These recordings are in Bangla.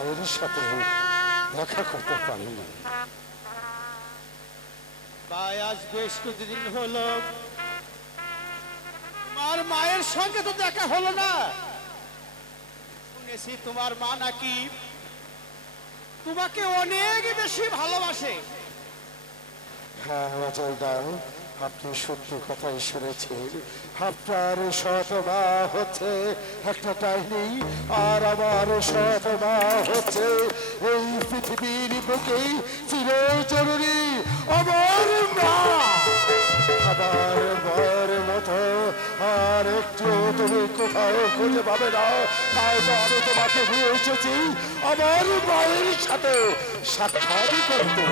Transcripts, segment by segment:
মায়ের সাথে দেখা করতে পারিনি। ভাই আজ বেশ কিছুদিন হলো তোমার মায়ের সঙ্গে তো দেখা হলো না। শুনেছি তোমার মা নাকি তোমাকে অনেক বেশি ভালোবাসে। হ্যাঁ অজয় দা, আপনি সত্যি কথাই শুনেছেন। আপনার সৎ মা হচ্ছে একটা ডাইনি, আর আমার সৎ মা হচ্ছে এই পৃথিবীর বুকে চিরজরুরি আমার মা। আমার মায়ের মতো আর একটু তুমি কোথাও খুঁজে পাবে না। তাই তো আমি তোমাকে নিয়ে এসেছি আমার মায়ের সাথে সাক্ষাৎ করতে।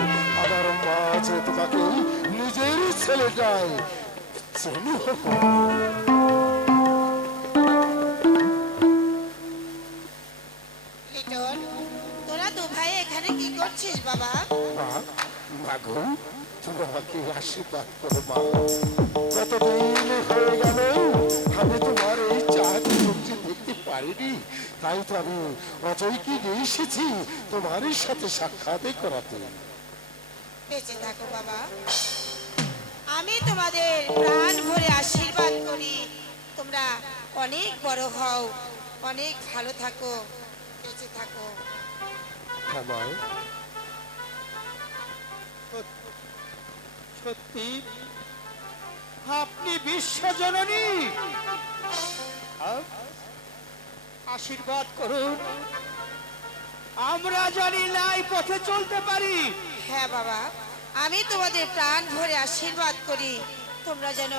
আমার মা যে তোমাকে নিজের ছেলে যায় চেনি হবো। লিটন, তোরা দু ভাই এখানে কি করছিস বাবা? মাগো, তুমি আমাকে আশীর্বাদ করো মা। কতদিন হয়ে গেল আমি তোমার এই চাঁদ সূর্য দেখতে পারিনি। তাই তো আমি অজয়কে নিয়ে এসেছি তোমার সাথে সাক্ষাৎ করাতে। বেঁচে থাকো বাবা, আমি তোমাদের প্রাণ ভরে আশীর্বাদ করি। তোমরা অনেক বড় হও, অনেক ভালো থাকো, বেঁচে থাকো। হ্যাঁ মা, সত্যি আপনি বিশ্বজননী, আশীর্বাদ করুন আমরা জানি ন্যায় পথে চলতে পারি। হ্যাঁ বাবা, আমি তোমাদের প্রাণ ভরে আশীর্বাদ করি তোমরা যেন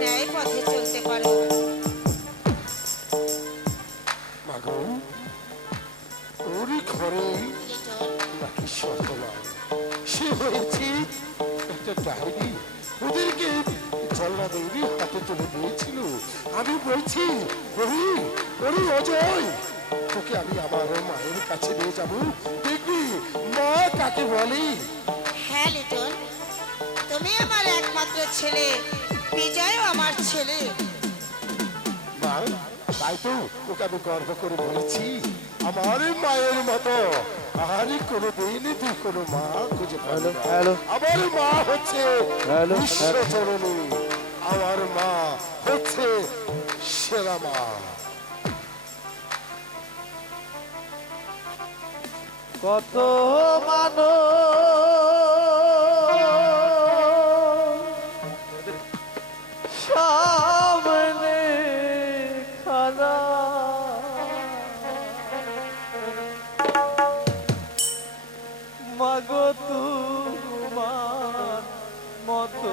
ন্যায় পথে চলতে পারো। মাগো, ওরই ঘরে লিটন, নাকি সতলা সে হয়েছে একটা ডায়েরি। ওদেরকে জল্লা দেবী হাতে তুলে দিয়েছিল। আমি বলছি ওরে ওরে অজয়, তোকে আমি আমার মায়ের কাছে নিয়ে যাবো, দেখবি মা কাকে বলে। হ্যাঁ লিটন, তুমি আমার একমাত্র ছেলে, বিজয়ও আমার ছেলে। মা, তাই তো ওকে আমি গর্ব করে বলেছি আমার মায়ের মতো আর কোনোদিন তুই কোনো মা খুঁজে পাবি না। আমার মা হচ্ছে বিশ্বজননী, আমার মা হচ্ছে সেরা মা। কত মানুষ সামনে খারা, মাগো তোমার মতো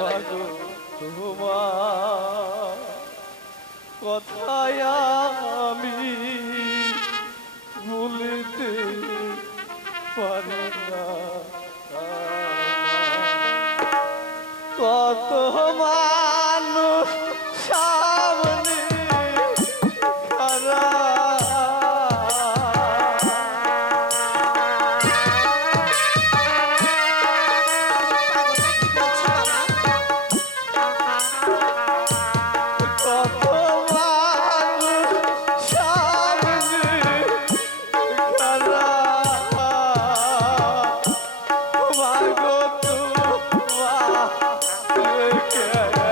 মাগো তোমার কথায় আমি ভুলিতে পারি না। কত মানুষ সামনে খারা, yeah.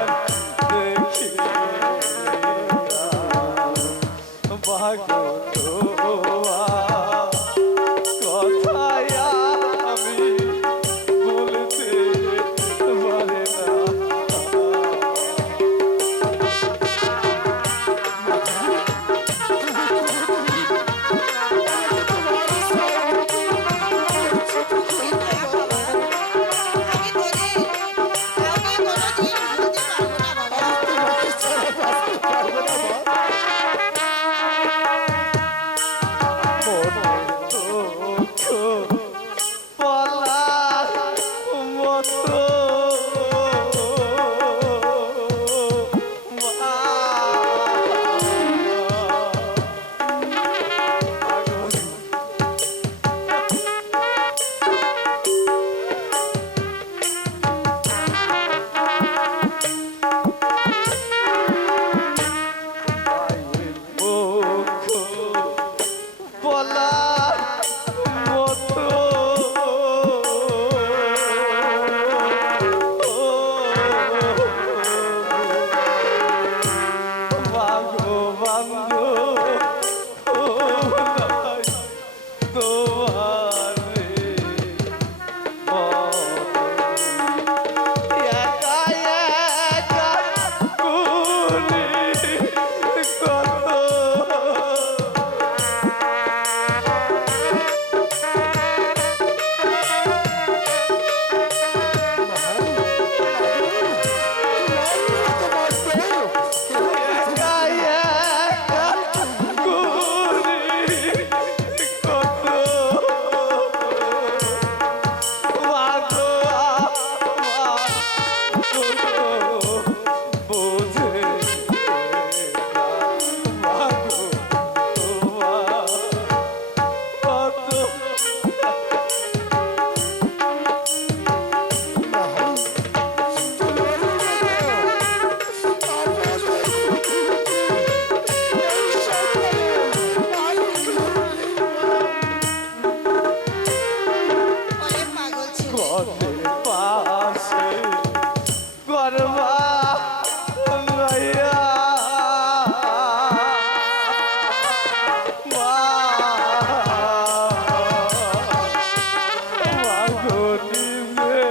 গো নিজে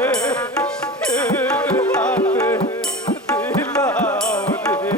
হাতে দিলাম রে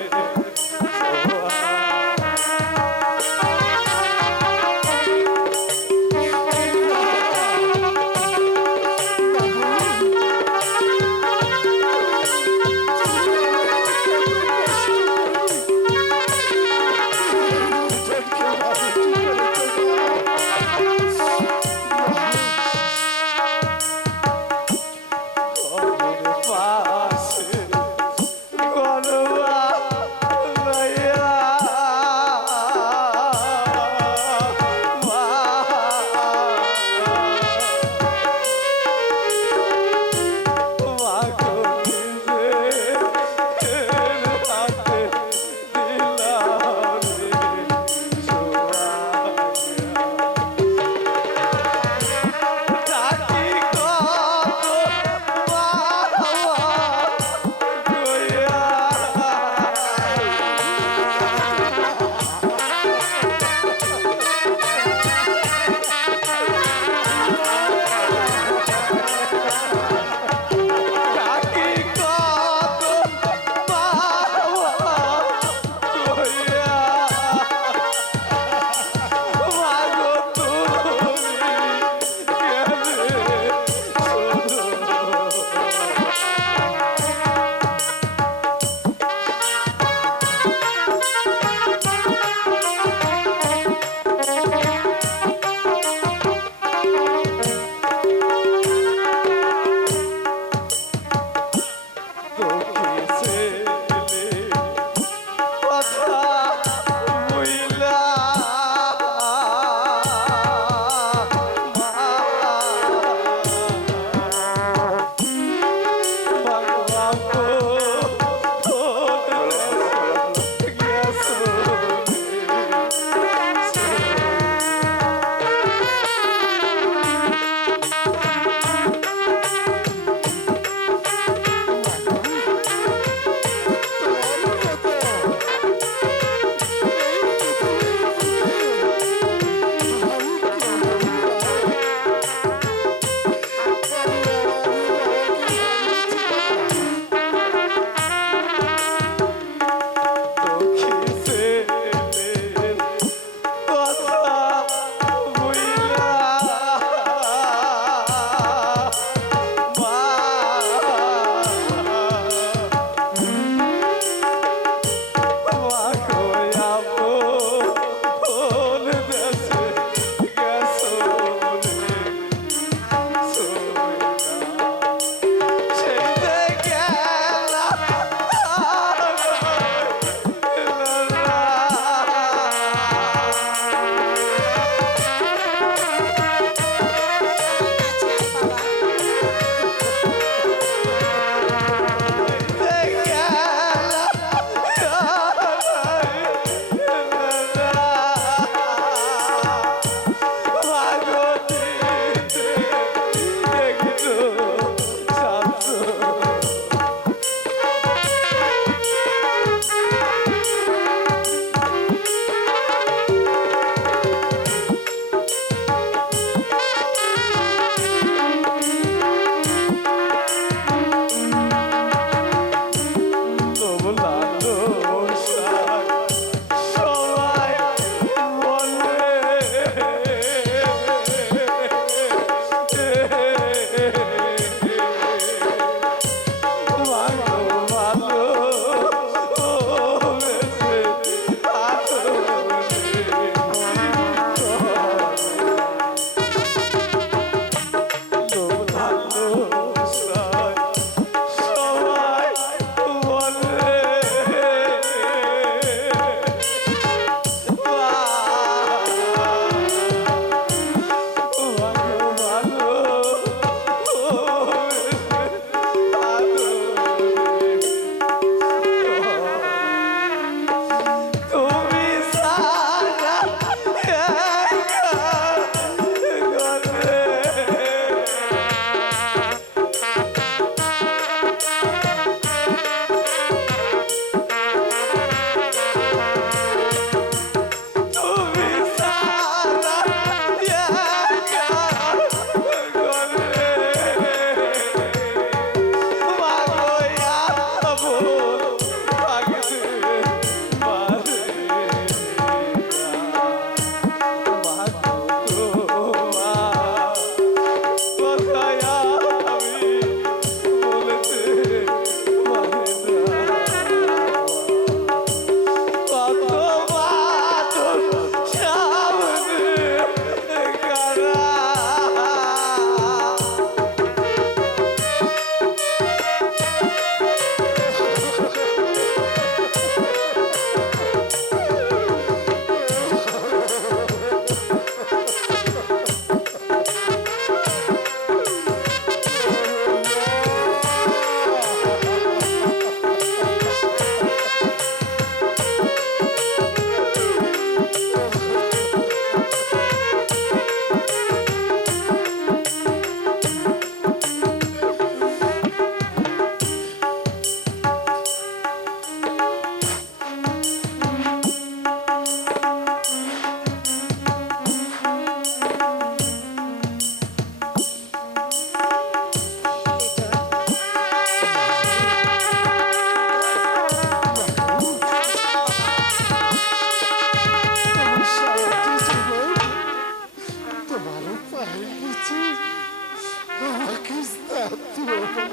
আমাকে স্থান দিও না।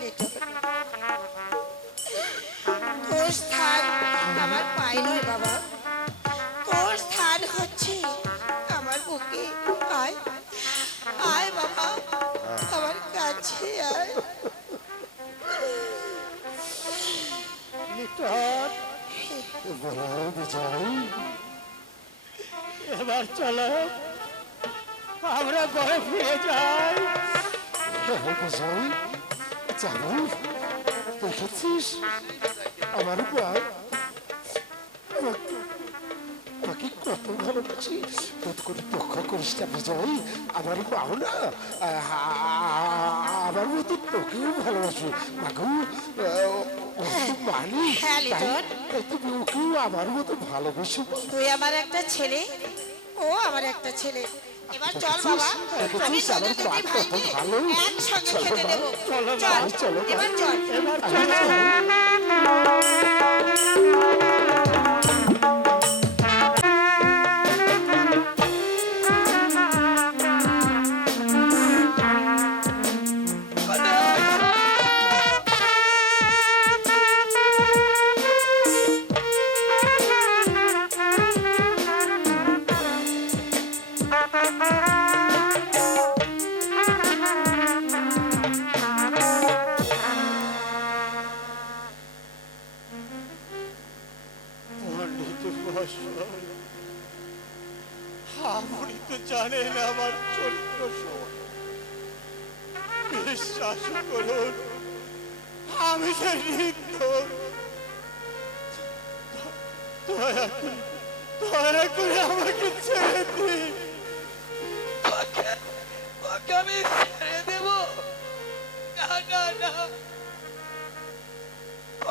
লিটন, তোর স্থান আমার পায়ে নয় বাবা, তোর স্থান হচ্ছে আমার বুকে। আয় আয় বাবা, আমার কাছে আয়। লিটন, বলো বিজয়, এবার চলো আমরা ঘরে ফিরে যাই। বিজয় যাবো। দেখেছিস আমার মা আমাকে কত ভালোবাসি, বোধ করে দুঃখ করিস না বিজয়। আমার মাও না আমার মতো তোকেও ভালোবাসি। মাগো মানি হ্যাঁ, লিটন। তুমি ওকেও আমার মতো ভালোবাসো। তুই আমার একটা ছেলে, ও আমার একটা ছেলে। এবার চল বাবা, আমি তোদের দুটি ভাইকে একসঙ্গে খেতে দেবো। চল এবার চল। পণ্ডিত মহাশয়, আপনি তো জানেন আমার চরিত্র সময়। বিশ্বাস করুন, আমি যে নির্দোষ। দয়া করে আমাকে ছেড়ে দিন। ওকে আমি ছেড়ে দেব না, না, না,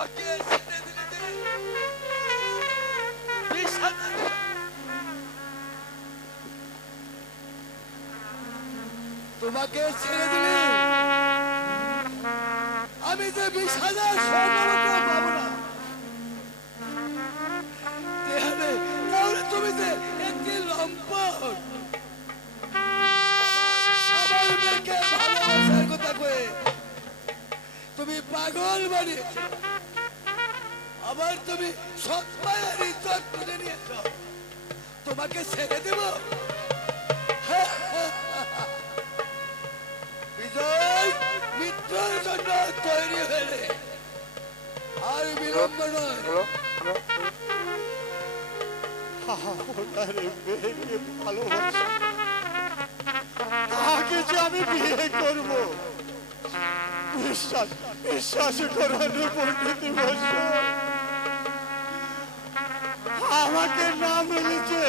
ওকে ছেড়ে দিলে যে তোমাকে ছেড়ে দিলে আমি যে 20,000 স্বর্ণরত্ন পাবো না। তাহলে তুমি যে একটি লম্পট, আমার মেয়েকে ভালোবাসার কথা কয়ে তুমি পাগল বানিয়েছ। আবার তুমি সৎমায়ের ইজ্জত তুলে নিয়েছ। তোমাকে ছেড়ে দেব? বিজয় মৃত্যুর জন্য তৈরি হলে আর বিলম্ব নয়। আপনার মেয়েকে ভালোবাসি, তাকে যে আমি বিয়ে করব, বিশ্বাস করানো পণ্ডিত মশাই। আমাকে না মেলেছে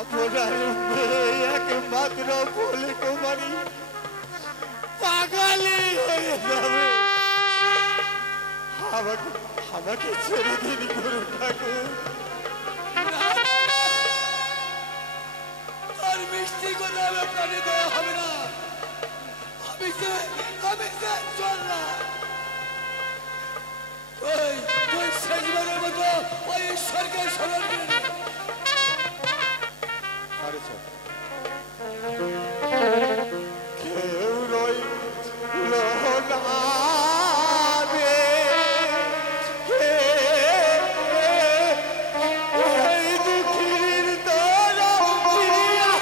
আপনার মেয়ে একমাত্র বলে কুমারী পাগালি হয়ে যাবে। আমাকে ছেড়ে দিন গুরু ঠাকুর। তোর মিষ্টি কথা আমার প্রাণে দেওয়া হবে না। আমি যে চল না। তুই শেষবারের মতো ওই ঈশ্বরকে স্মরণ করে নে। কেউ রইল না রে, এই দুঃখীর দরা ফিরিয়া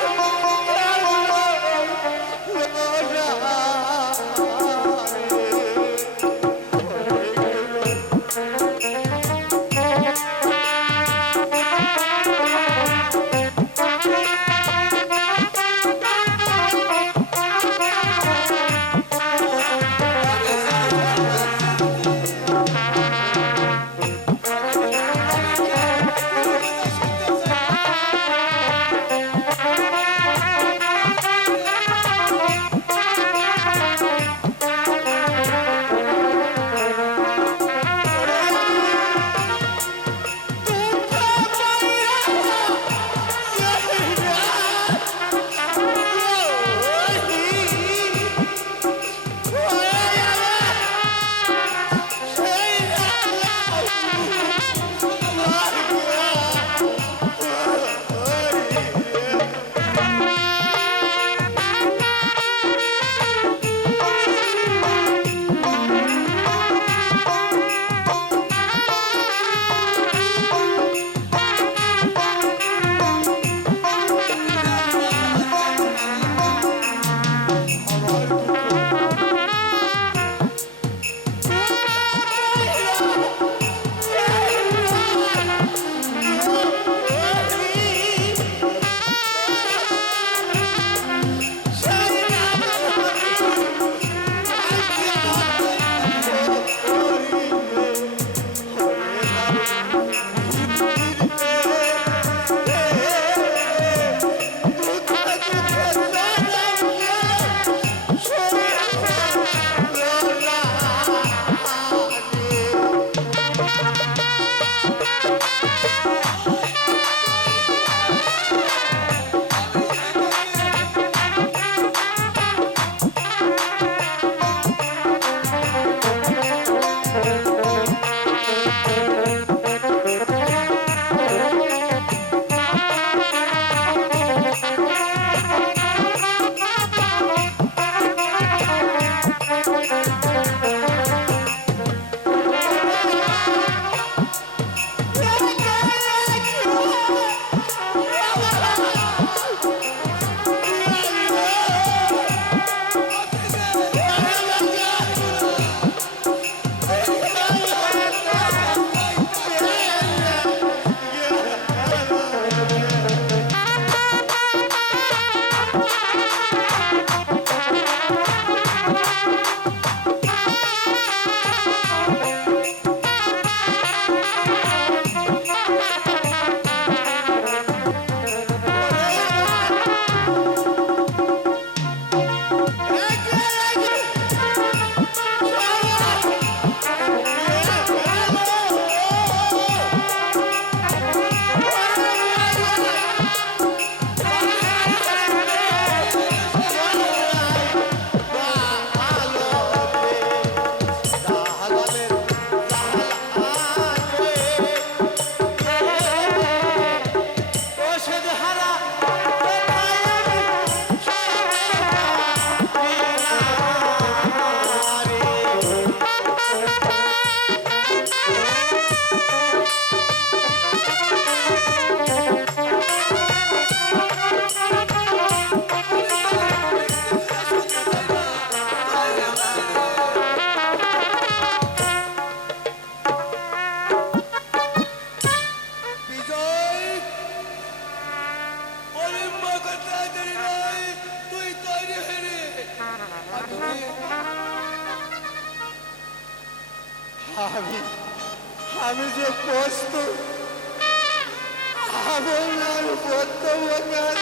দেরি নাই, তুই তৈরি হয়ে নে। আমি আমি যে প্রস্তুত আমার বর্তমান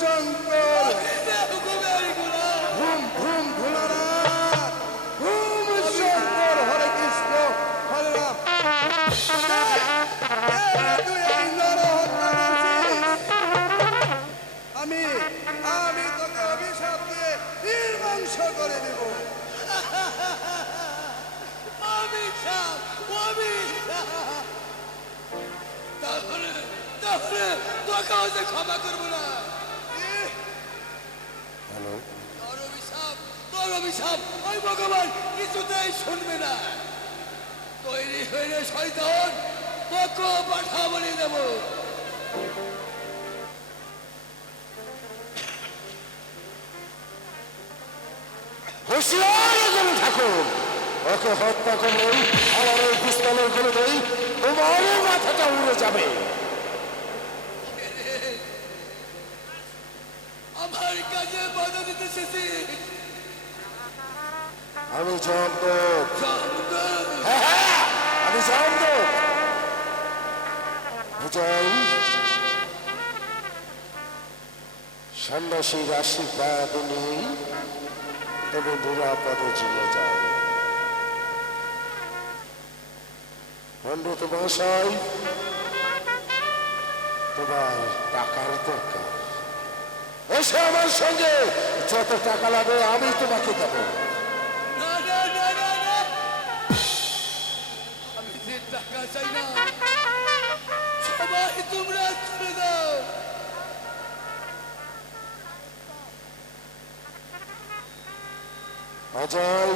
শঙ্কর ভূম ভূম ভোলানাথ ভূম শঙ্কর হরে কৃষ্ণ হরে রাম তুই এই নরহত্যা করছিস। আমি আমি তোকে অভিশাপ দিয়ে নির্বংশ করে দেব। অভিশাপ, অভিশাপ। তাহলে তাহলে তোকে হয়তো ক্ষমা করবো না। হ্যালো, তোর অভিশাপ ওই ভগবান কিছুতেই শুনবে না। তৈরি হয়ে শয়তান, তোকে পাঠা বলে দেব। হুঁশিয়ার করে ঠাকুর, ওকে হত্যা করলেই আমার ওই পিস্তলের গুলিতেই তোমারও মাথাটা উড়ে যাবে। আমার কাজে বাধা দিতে এসেছিস। আমি জমদূত, আমি জমদূত। বিজয়, সন্ন্যাসীর আশীর্বাদ নিয়ে তবে নিরাপদে চলে যাও। পণ্ডিত মহাশয়, তোমার টাকার দরকার। এসে আমার সঙ্গে, যত টাকা লাগে আমি তোমাকে দেবো। না না না না না, আমি যে টাকা চাই না, সবাই তোমরা চলে দাও। অজয়,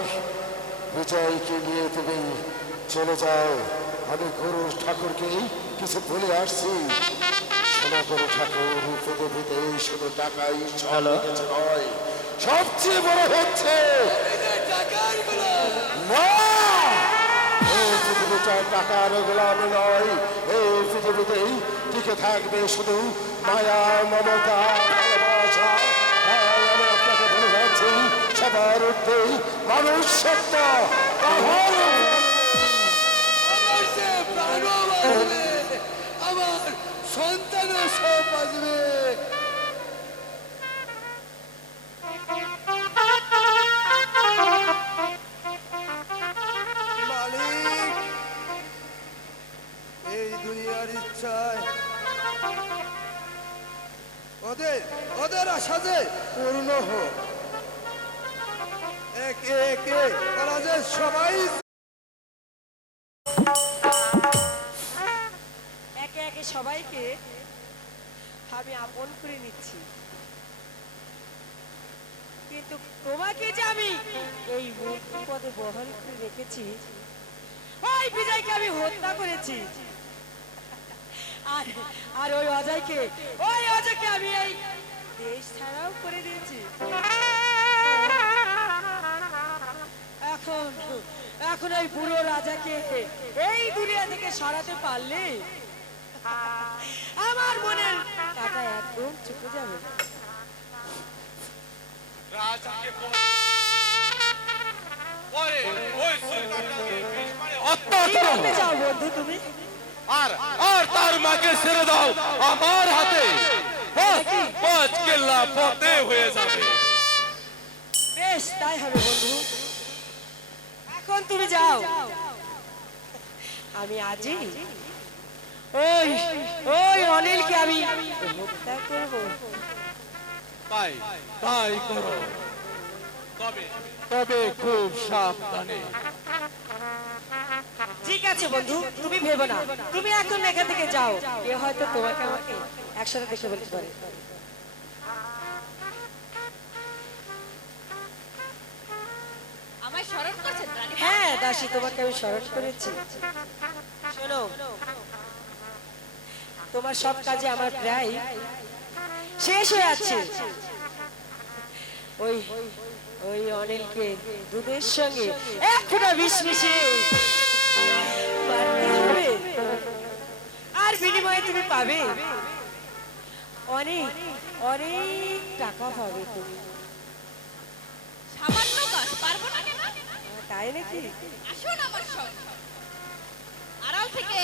বিজয়কে নিয়ে তুমি চলে যাও। আমি গুরু ঠাকুরকে কিছু বলে আসছি। শোনো গুরু ঠাকুর, পৃথিবীতে শুধু টাকাই চলে গেছে নয়, সবচেয়ে বড় হচ্ছে টাকার গোলাম। না, এই পৃথিবীটা টাকার গোলাম নয়। এই পৃথিবীতেই টিকে থাকবে শুধু মায়া, মমতা, ভালোবাসা। আমি আপনাকে বলে যাচ্ছি, সবার ঊর্ধ্বেই মানুষ সত্য। আমার যে প্রাণও বাঁচবে, আমার সন্তানও সব বাঁচবে। মালিক, এই দুনিয়ার ইচ্ছায় ওদের ওদের আশা যে পূর্ণ হোক। একে একে তারা যে সবাই একে একে সবাইকে আমি আপন করে নিচ্ছি, কিন্তু তোমাকে যে আমি এই মৃত্যু পদে বহাল করে রেখেছি, ওই বিজয়কে আমি হত্যা করেছি। আর আর ওই অজয়কে আমি এই দেশ ছাড়াও করে দিয়েছি। এখন এখন ওই বুড়ো রাজাকে এই দুনিয়া থেকে সরাতে পারলে আমার মনের কাটা একদম চুকে যাবে। রাজাকে পরে ওই সুলতানকে কি করতে চাও বন্ধু তুমি? আর আর তার মাকে ছেড়ে দাও আমার হাতে, পাঁচ কেল্লা পথে হয়ে যাবে। বেশ, তাই হবে বন্ধু। এখন তুমি যাও, আমি আজই ওই ওই অনিলকে আমি হত্যা করব। তাই তাই করো, তবে তবে খুব সাবধানে। ঠিক আছে বন্ধু, তুমি ভেবো না, তুমি এখন এখান থেকে যাও। এ হয়তো তোমাকে আমাকে একসাথে দেখে বলতে পারে। আমায় স্মরণ করছেন রানী? হ্যাঁ দাসী, তোমাকে আমি স্মরণ করেছি। শোনো, তোমার সব কাজে আমার প্রায় শেষ হয়ে আছে। ওই ওই অনিলকে দুধের সঙ্গে এক ফোঁটা বিষ মিশিয়ে মারতে হবে। আর বিনিময়ে তুমি পাবে অনেক অনেক টাকা পাবে তুমি। সামান্য কাজ পারবো না কেন? তাই নাকি? আসুন আমার সঙ্গে, আড়াল থেকে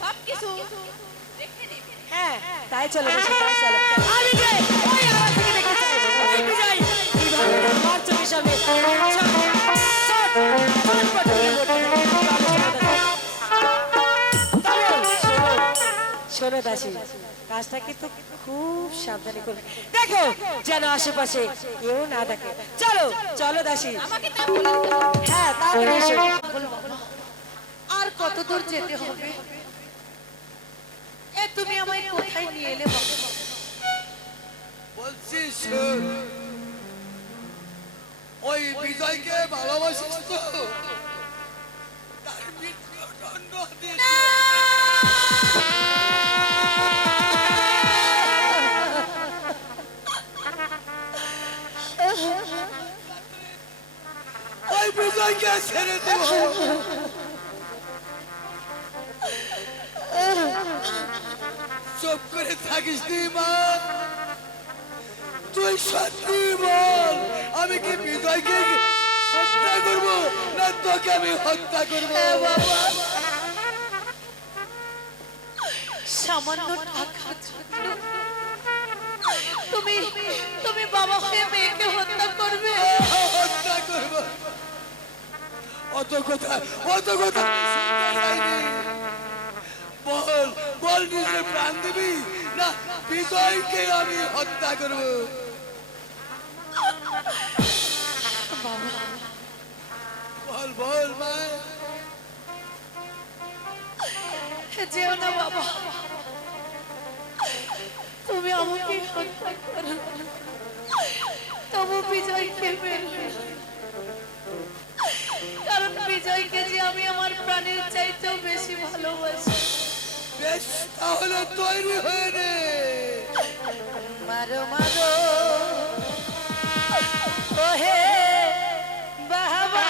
সবকিছু দেখে নেবেন। হ্যাঁ তাই চলো বসে, তাই চলো। আমি যে ওই আড়াল থেকে দেখতে চাই, ওই বিজয় কিভাবে আমার চোখের সামনে চটপট করে বলতে থাকে। শোনো দাসী, কাজটা কিন্তু খুব সাবধানে করবে, দেখো যেন আশেপাশে কেউ না দেখে। চলো চলো দাসী। আমাকে তা বলে দিতে হবে। হ্যাঁ তাড়াতাড়ি এসো। আর কত দূর যেতে হবে? এ তুমি আমায় কোথায় নিয়ে এলে বাবা? বলছি শোন, ওই বিজয়কে ভালোবাসিস তো? তার মৃত্যুদণ্ড দিয়েছে। ওই বিজয়কে ছেড়ে দেব। চুপ করে থাকিস নি মা, তুই সত্যি বল, আমি কি বিজয়কে হত্যা করব না তোকে আমি হত্যা করব? বাবা, সামান্য টাকার জন্য তুমি তুমি বাবা হয়ে মেয়েকে হত্যা করবে? হত্যা করব? অত কথা আমি শুনতে চাইনি। বল বল, নিজের প্রাণ দিবি না বিজয়কে আমি হত্যা করব? বল বল মা। যেও না বাবা, তুমি আমাকে হত্যা করো, তবু বিজয়কে মেরো। কারণ বিজয়কে যে আমি আমার প্রাণের চাইতেও বেশি ভালোবাসি। বেশ, তাহলে তৈরি হয়ে নে। মারো মারো ওহে বাবা,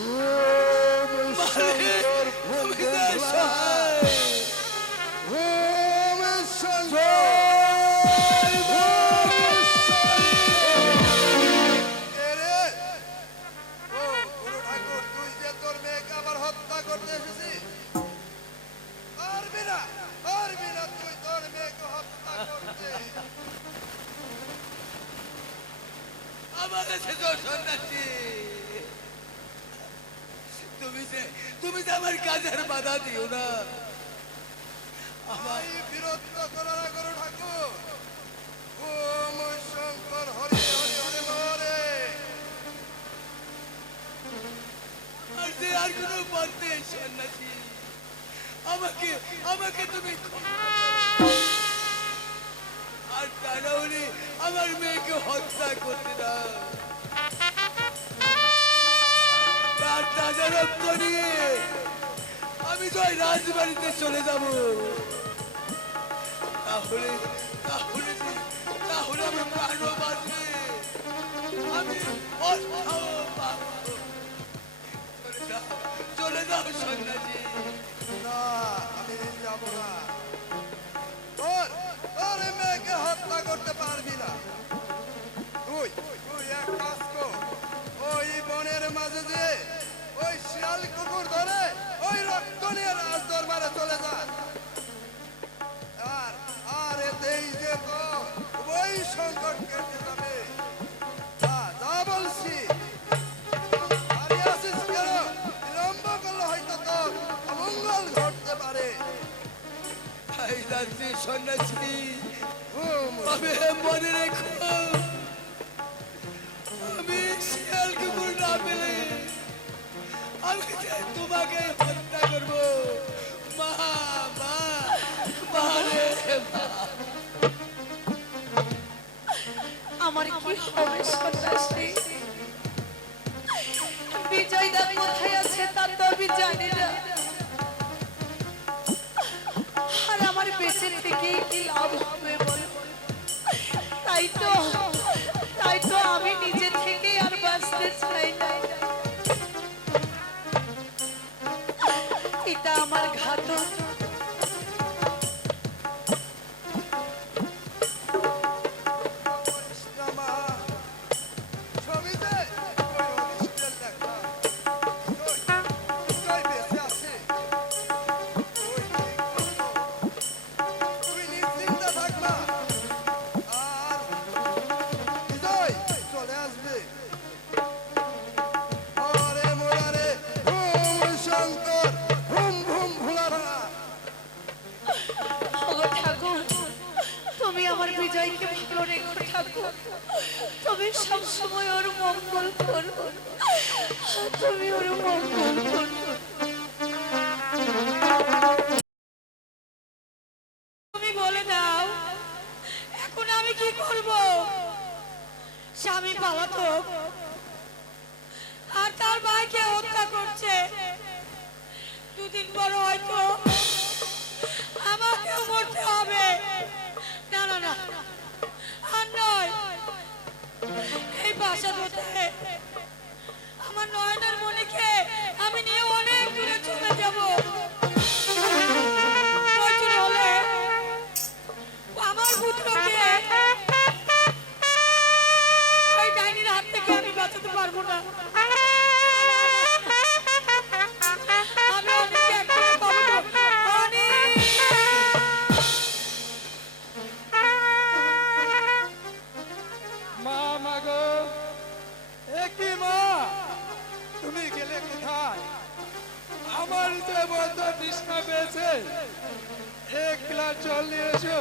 ওম শঙ্কর তুমি যে সহায়। ওম শঙ্কর এরে, ও গুরু ঠাকুর, তুই যে তোর মেয়েকে আবার হত্যা করতে এসেছিস? পারবি না, পারবি না তুই তোর মেয়েকে হত্যা করতে। আমার কাছে তো সন্ন্যাসী। তুমি যে আমার কাজের বাধা দিও না। ভাই বিরক্ত করো না গুরু ঠাকুর। ওম শঙ্কর হরি হরি হরি হরে। আর যে আর কোনো পথ নেই সন্ন্যাসী। আমাকে তুমি আর তা না হলে আমার মেয়েকে হত্যা করতে দাও। তার তাজা রক্ত নিয়ে আমি তো ওই রাজবাড়িতে চলে যাব। তাহলে তাহলে তাহলে আমার প্রাণও বাঁচবে, আমি অর্থও পাবো। চলে যাও সন্ন্যাসী। না, আমি যাব না। তোর তোর মেয়েকে হত্যা করতে পারবি না। তুই তুই এক কাজ কর, ওই বনের মাঝে যে ওই শিয়াল কুকুর ধরে ওই রক্ত নিয়ে রাজ দরবারে চলে যা। আর আর এতেই যে তোর ওই সংকট কেটে যাবে। যা যা বলছি। দাঁড়িয়ে আছিস কেন? বিলম্ব করলে হয়তো তোর অমঙ্গল ঘটতে পারে। তাই যাচ্ছি সন্ন্যাসী। হুম, তবে মনে রেখো, আমি শিয়াল কুকুর না পেলে আমি যে তোমাকে হত্যা করবো। মা মা মা রে মা। আমার কি হবে সন্ন্যাসী? বিজয়দা কোথায় আছে তা তো আমি জানি না। আর আমার বেঁচে থেকে কি লাভ হবে বল? তাই তো আমি নিজে থেকে আর বাঁচতে চাই না। এটা আমার ঘাতক। করিস না মা। ছবিতে ওই অনিষ্টের লেখা। বিজয় বেঁচে আছে। তুই ঠিক মতো, তুই নিশ্চিন্তে থাক মা। আর বিজয় চলে আসবে। হরে মুরারে, হুম শঙ্কর, হুম হুম ভোলারা। ওগো ঠাকুর, তুমি আমার বিজয়কে ভালো রেখো ঠাকুর। তুমি সবসময় ওর মঙ্গল করো, তুমি ওর মঙ্গল করো। তুমি বলে দাও, এখন আমি কি করব? স্বামী পালাতক আর তার ভাইকে হত্যা করছে। দুদিন পর হয়তো আমাকেও মরতে হবে। না না না, আর নয়। এই বাসা হতে আমার নয়নের মনিকে আমি নিয়ে অনেক দূরে চলে যাব। প্রয়োজন হলে আমার পুত্রকে ওই ডাইনির হাত থেকে আমি বাঁচাতে পারবো না। আমি অনেককে একবারে পাবো। অনেক মা মাগো, এ কি মা, তুমি গেলে কোথায়? আমার যে বদ্ধ তৃষ্ণা পেয়েছে, এক গ্লাস জল নিয়ে এসো।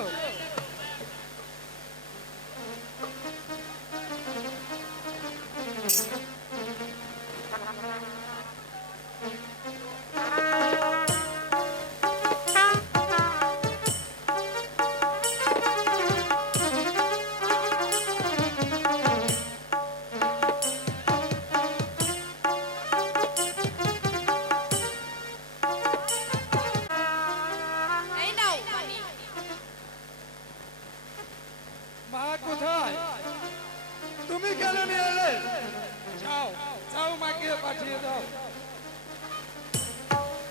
এই নাও পানি। পাঠিয়ে দাও।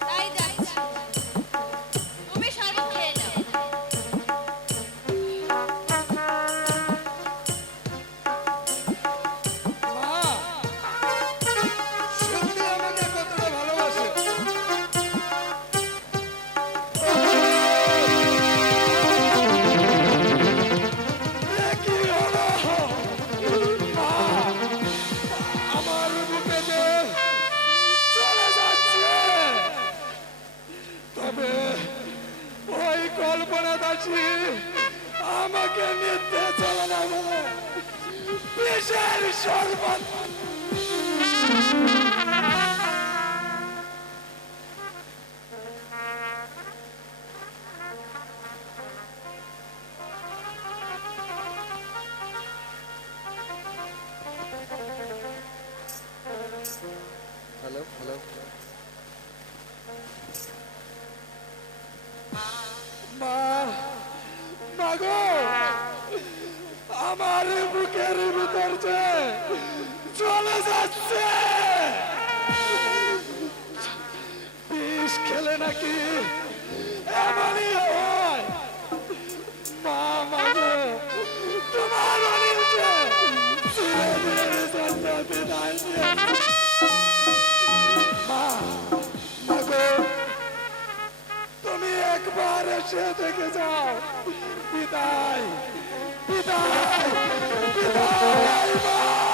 তাই যাচ্ছি তুমি শরবত খেয়ে নাও মা সত্যি আমাকে কতটা ভালোবাসে। এ কি হলো? মা, আমার বুকে যে চলে যাচ্ছে। তবে ওই কল্পনা দাসী আমাকে নিতে চলে না বলে বিষের শরবত। হ্যালো হ্যালো মা, মাগো, আমার বুকের ভিতর যে চলে যাচ্ছে। বিষ খেলে নাকি এমনই হয়। মা, মাগো, তোমার অনিল যে চিরদিনের জন্য বিদায় নিয়েছে। মা, মাগো, তুমি একবার এসে দেখে যাও। বিদায়, বিদায়, বিদায় মা।